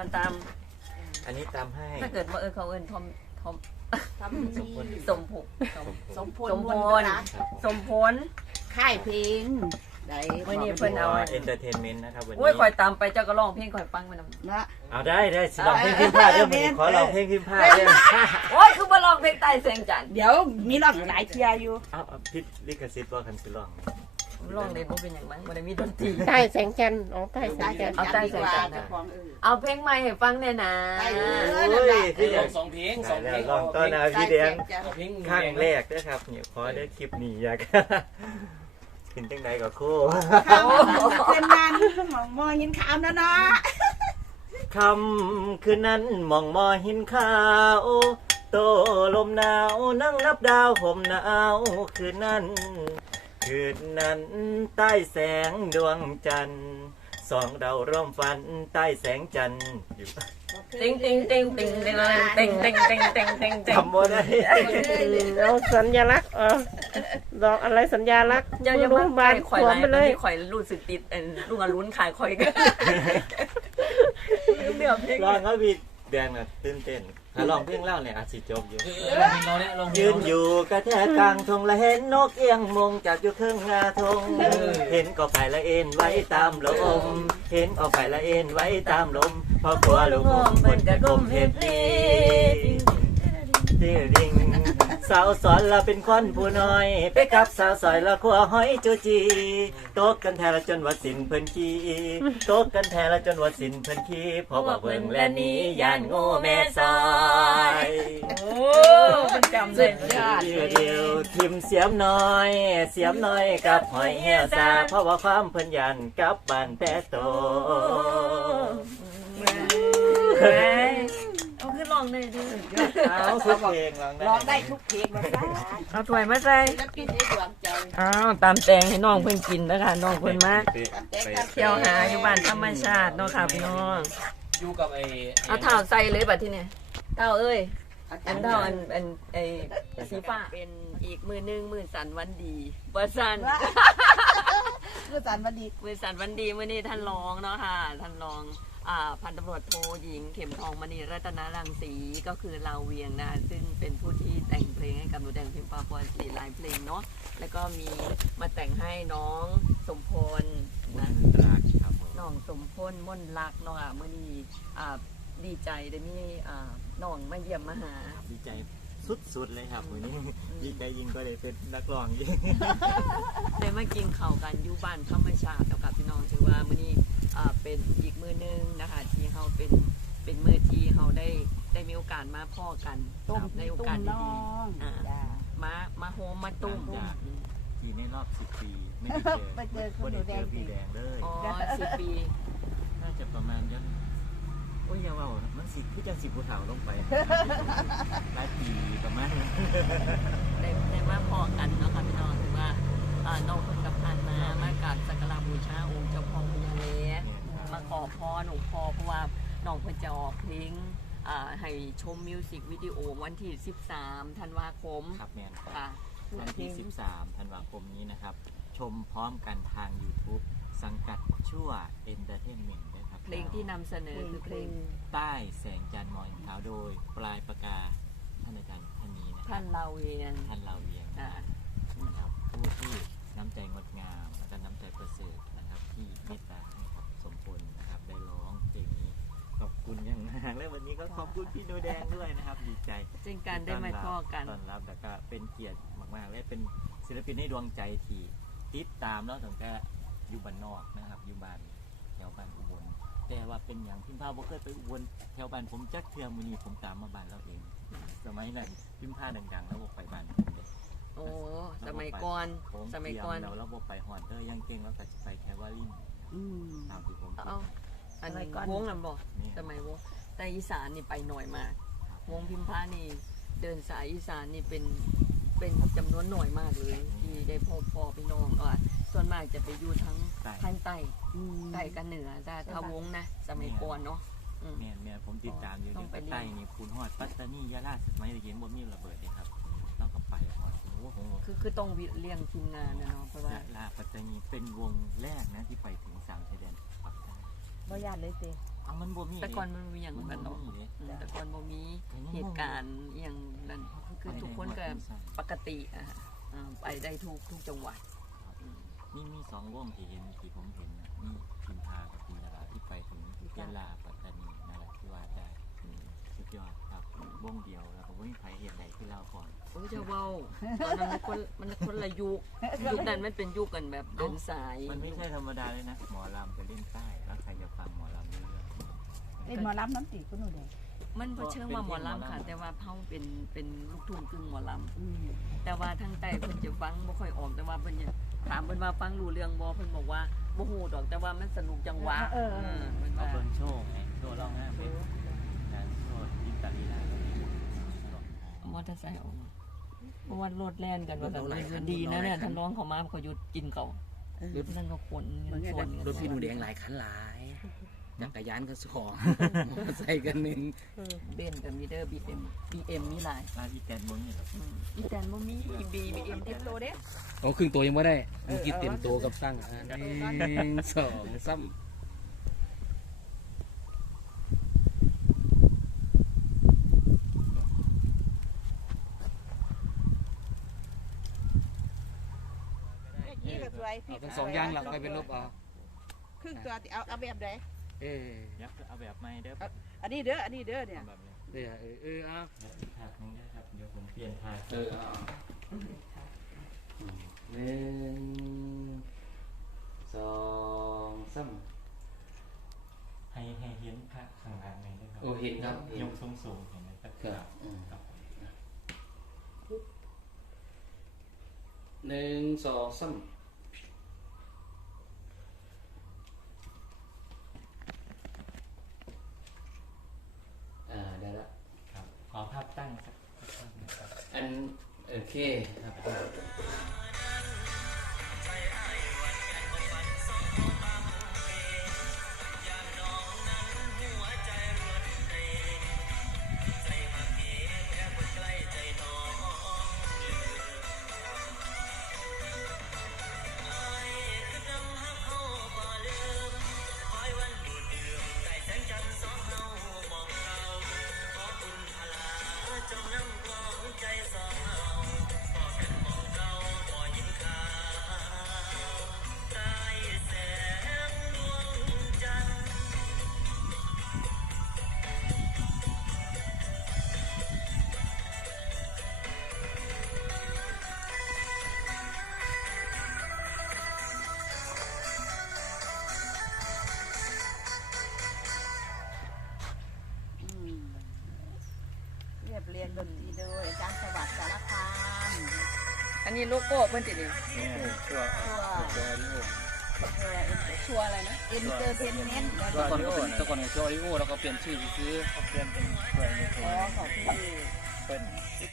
มาตาม อันนี้ตามให้ ถ้าเกิดว่าเออเขาเอินทอมทอมทำดีสมภพสม สมพลสมพลมนต์รักครับผมสมผล ค่ายเพลงได้วันนี้เพิ่นเอา เอนเตอร์เทนเมนต์นะครับวันโอ้ยนี้คอยตามไปเจ้าก็ร้องเพลงคอยฟังไปนำนะเอาได้ได้สิลองเพลงพิมพ์ผ้าเรื่องนี้ขอลองเพลงพิมพ์ผ้าเรื่องโอ้ยคือมาร้องเพลงใต้แสงจันทร์เดี๋ยวมีรอบหลายเทียอยู่เอาเอาพิษลิขสิทธิ์ว่าคันสิลอง ร้องเล่นบ่เป็นอย่างมันบ่ได้มีดนตรี ใต้แสงจันทร์อ๋อใต้แสงจันทร์เอาใต้แสงจันทร์เจ้าของเออ เอาเพลงใหม่ให้ฟังแน่นะไปเลยโอ้ยคืออลยาอกงสองเพลงสได้องเพแล้ลวงลองต้อนอาพี่แดงเอาเพลงข้างแรกนะครับเนี่ยขอได้คลิปนี้อยาก ขึ้นจังใดก็โคเป็นงานหมองมอยินขาวนะเนาะคำคืนนั้นมองมอหินขาวโตลมหนาวนั่งนับดาวห่มหนาวคืนนั้น คืนนั้น ใต้แสงดวงจันทร์สองเราร่วมฝันใต้แสงจันทร์อยู่ติงติงติงติงติงติงติงติงติงติงติงจำบ่ได้เอาสัญลักษณ์เออดอกอะไรสัญญาลักษณ์อย่าอย่ามาบานข่อยสวไลมไปเลยข่อยรู้สึกติดเอ็นลุงอรุณขายข่อยกันเดี๋ยวเพลงลองเขาบีแดงน่ะตื่นเต้น ถ้าลองเพลงเล่าเนี่ยอาจสิจบอยู่เออลองเพลงเราเนี่ยลองเพลยืงนอยู่กระแทกกลางทงและเห็นนกเอียงมงจากอยู่ครึ่งงาทง เห็นก็ไปละเอ็นไว้ตามลม เห็นก็ไปละเอ็นไว้ตามลมพอขัวลูกงมบนกระกมเห็ดดีดิดิง สาวสอนเราเป็นคนผู้น้อย ไปกับสาวสอยละขัวหอยจูจีโตกกันแทละจนว่าสินเพิ่นขี้โตกกันแทละจนว่าสินเพิ่นขี้เพราะว่าเพิ่นและหนี้ยานโง่แม่ซอยโอ้มันจำเลยเดียวเดียวทิมเสียมน้อย เสียมน้อยกับหอยเหี่ยวซาเพราะว่าความเพิ่นยันกับบ้านแต่โตเอาขึ้นลองเลยดิเอาทุกเพลงลองได้ร้องได้ทุกเพลงมาได้เอาถ้วยมาใส่ศิลปินในดวงใจอ้าวตามแตงให้น้องเพิ่นกินนะคะน้องเพิ่นมาไปไปเที่ยวหาอยู่บ้านธรรมชาติเนาะค่ะพี่น้องอยู่กับไอ้เอาเท้าใส่เลยบัดที่นี่เท้าเอ้ยอาจาอัรนย์เท้าอันอันไอสีฟ้าเป็นอีกมือหนึงมือสันวันดีว่าสันเพื่อสารวันดีมือสันวันดีมื่อนี้ท่านรองเนาะค่ะท่านรอง อ่าพันตำรวจโทหญิงเข็มทองมณีรัตนารังสีก็คือลาวเวียงนะซึ่งเป็นผู้ที่แต่งเพลงให้กับหนูแดงพิมพ์ปาพรสีหลายเพลงเนาะแล้วก็มีมาแต่งให้น้องสมพลนะครับน้องสมพลม่นรักเนาะอะมื่อนี้อ่าดีใจได้มีอ่าน้องมาเยี่ยมมาหาดีใจ สุดๆเลยครับวันนี้ดีใจยิ่งก็เลยเป็นนักร้องยิ่งได้มากินข้าวกันอยู่บ้านธรรมชาติแล้วกับพี่น้องถือว่ามื้อนี้อ่าเป็นอีกมื้อหนึงนะคะที่เราเป็นเป็นมื้อที่เราได้ได้มีโอกาสมาพ่อกันตุ้มในโอตุ้กาสมน้ดีองๆอ่าจ้า มามาโฮมมาตุ้มจ้ะทีในรอบสิบปีไม่ได้ไปเจอคุไม่ณหนูได้แดเจองพี่แดงเลย อ๋อสิบปี น่าจะประมาณยังโอ้ยอย่าว่ามันสิคือจังสิบภูเขาลงไป หลายปีประมาณนั้นได้ได้มาพ่อกันเนาะค่ะพี่น้องถือว่าอ่าน้องคนกับพันมามากราบสักการะบูชาองค์เจ้าพ่อพญาเลมาขอพรหลวงพ่อเพราะว่าน้องเพิ่นจะออกเพลงอ่าให้ชมมิวสิกวิดีโอวันที่ 13 ธันวาคมครับแมนครับค่ะ วันที่ 13 ธันวาคมนี้นะครับ ชมพร้อมกันทาง YouTube สังกัดชั่ว Entertainment นะครับ เพลงที่นำเสนอคือเพลงใต้แสงจันทร์มอยขาวโดย ปลายปากกาท่านอาจารย์ท่านนี้นะครัท่านลาเวียนท่านเราเวียงอ่านะครับผู้ที่น้ำใจงดงามและก็น้ำใจประเสริฐนะครับ ที่เมตตาให้กับสมพลนะครับได้ร้องเพลงนี้ขอบคุณอย่างมากและวันนี้ก็ขอบคุณพี่หนูแดงด้วยนะครับดีใจซึ่งการได้มาพ่อกัน ต้อนรับแล้วก็เป็นเกียรติมาก ๆ และเป็นศิลปินในดวงใจที่ติดตามแล้วตั้งแต่อยู่บ้านนอกนะครับ อยู่บ้านแถวบ้านอุบล แต่ว่าเป็นอย่างพิมพ์ผ้าบ่เคยไปอุบลแถวบ้านผมจักเทือมือนี้ผมตามมาบ้านเราเอง สมัยนั้นพิมพ์ผ้าดังๆ แล้วบอกไปบ้านผมเลยโอ้สมัยก่อนผมสมัยก่อนเตรีแล้วเราบอกไปฮอนเตอร์ยังเก่งแล้วก็จะไปแคว่าลินอืมตามที่ผมคิดเอาอันสมัยก่อนวงนั่นบอกนี่สมัยวงแต่อีสานนี่ไปหน่อยมากวงพิมพ์ผ้านี่เดินสายอีสานนี่เป็นเป็นจำนวนหน่อยมากเลยที่ได้พบพ่อพี่น้องก็ส่ วนมากจะไปอยู่ทั้งใต้ ทางใต้อืม ใต้กันเหนือแต่ถ้าวงนะสมัยก่อนเนาะอืม แม่นแม่นผมติดตามอยู่ต้ในองไปภาคเรียน ใต้นี่คุณฮอดปัตตานียะลาสมัยตะกี้บ่มีระเบิดเลยครับเราก็ไปฮอดโอ้โหคือคือต้องวิเลี้ยงทีมงานนะเนาะเพราะว่ายะลาปัตตานีเป็นวงแรกนะที่ไปถึงสามชายแดนปักใต้อบ่ยานเลยเต้เอามันบ่มีแต่ก่อนมันมีอย่างมันั้นนบ่เนาะมีเด้อืมแต่ก่อนบ่มีเหตุการณ์อหย่างนั้นคือทุกคนก็ปกติอะฮะอ่าไปได้ทุกทุกจังหวัดอื มมีมีสองวงที่เห็นที่ผมเห็นน่ะมีพิมพากับพิมยาลาที่ไปถึงยะลาปัตตานีนั่นแหละที่ว่าได้อืมสุดยอดครับวงเดียวแล้วก็บ่มีใครเห็นใดที่เราก่อนโอ้ยจะเว้าตอนนั้นมันคนมันคนละยุคยุคนั้นมันเป็นยุคกันแบบเดินสาย มันไม่ใช่ธรรมดาเลยนะหมอลำไปเล่นใต้แล้วใครจะฟังหมอลำเรื่อยเล่นหมอลำน้ำตีคุณหนูเด้มันบ่เชิงว่าหมอลำค่ะ แต่ว่าเฮาเป็นเป็นลูกทุ่งกึ่งหมอลำอืมแต่ว่าทางใต้เพิ่นจะฟังบ่ค่อยออกแต่ว่าเพิ่นจะ ถามเพิ่นว่าฟังรู้เรื่องบ่เพิ่นบอกว่าบ่ฮู้ดอกแต่ว่ามันสนุกจังหวะเออเพิ่นๆเขาว่าเบิ่งโชว์ไงโชว์ร้องไห้เป็นงานโชว์ที่ตาลีลามอเตอร์ไซค์ออกมาเพราะว่ารถแล่นกันว่าแบบดีนะเนี่ยถ้าน้องเขามาเขาหยุดกินเขาหรือนั่นก็คนชนรถพี่หนูแดงหลายคันหลาย จักรยานก็สองมอเตอร์ไซค์กันหนึ่งเบนกับมีเดอร์บีเอ็มบีเอ็มมีหลายลาอีแกนเบิ้งนี่เหรออืมอีแตนบ่มีบีบีเอ็มเต็มโตเด้โอ้ครึ่งตัวยังไม่ได้เมื่อกี้เต็มตัวกับตั้งอะหนึ่งสองซ้นี่ก็สวยำเอาทั้งสองอย่างหลังไปเป็นลบเอาครึ่งตัวเอาเอาแบบไหน เออยักษ์เอาแบบไม่เด้ออันนี้เด้ออันนี้เด้อเนี่ยเอาแบบนี้เดี๋ยวเออเออเอาเดี๋ยวอีกฉากหนึงนะครับเดี๋ยวผมเปลี่ยนทางเออเอาหนึ่งสองซ้ให้ให้เห็นพระข้างหลังเลยนะครัำโอ้เห็นครับเห็ยนกสูงสูงๆเห็นไหมครับครับอืมครับหนึ่งสองซ้ำอ่าได้ละ ครับ ขอภาพตั้งสักภาพหนึ่งครับ อัน โอันนี้โลโก้เพิ่นตินี่เนี่ยตัวร์ชัวนี้ตัวเอ็นชัวอะไรนะเอนเตอร์เทนเมนต์ตะก่อนก็เป็นตะก่อนก็ชื่อออริโอแล้วก็เปลี่ยนชื่อซื้อเปลี่ยนเป็นชัวร์ดิโอของพี่เป็น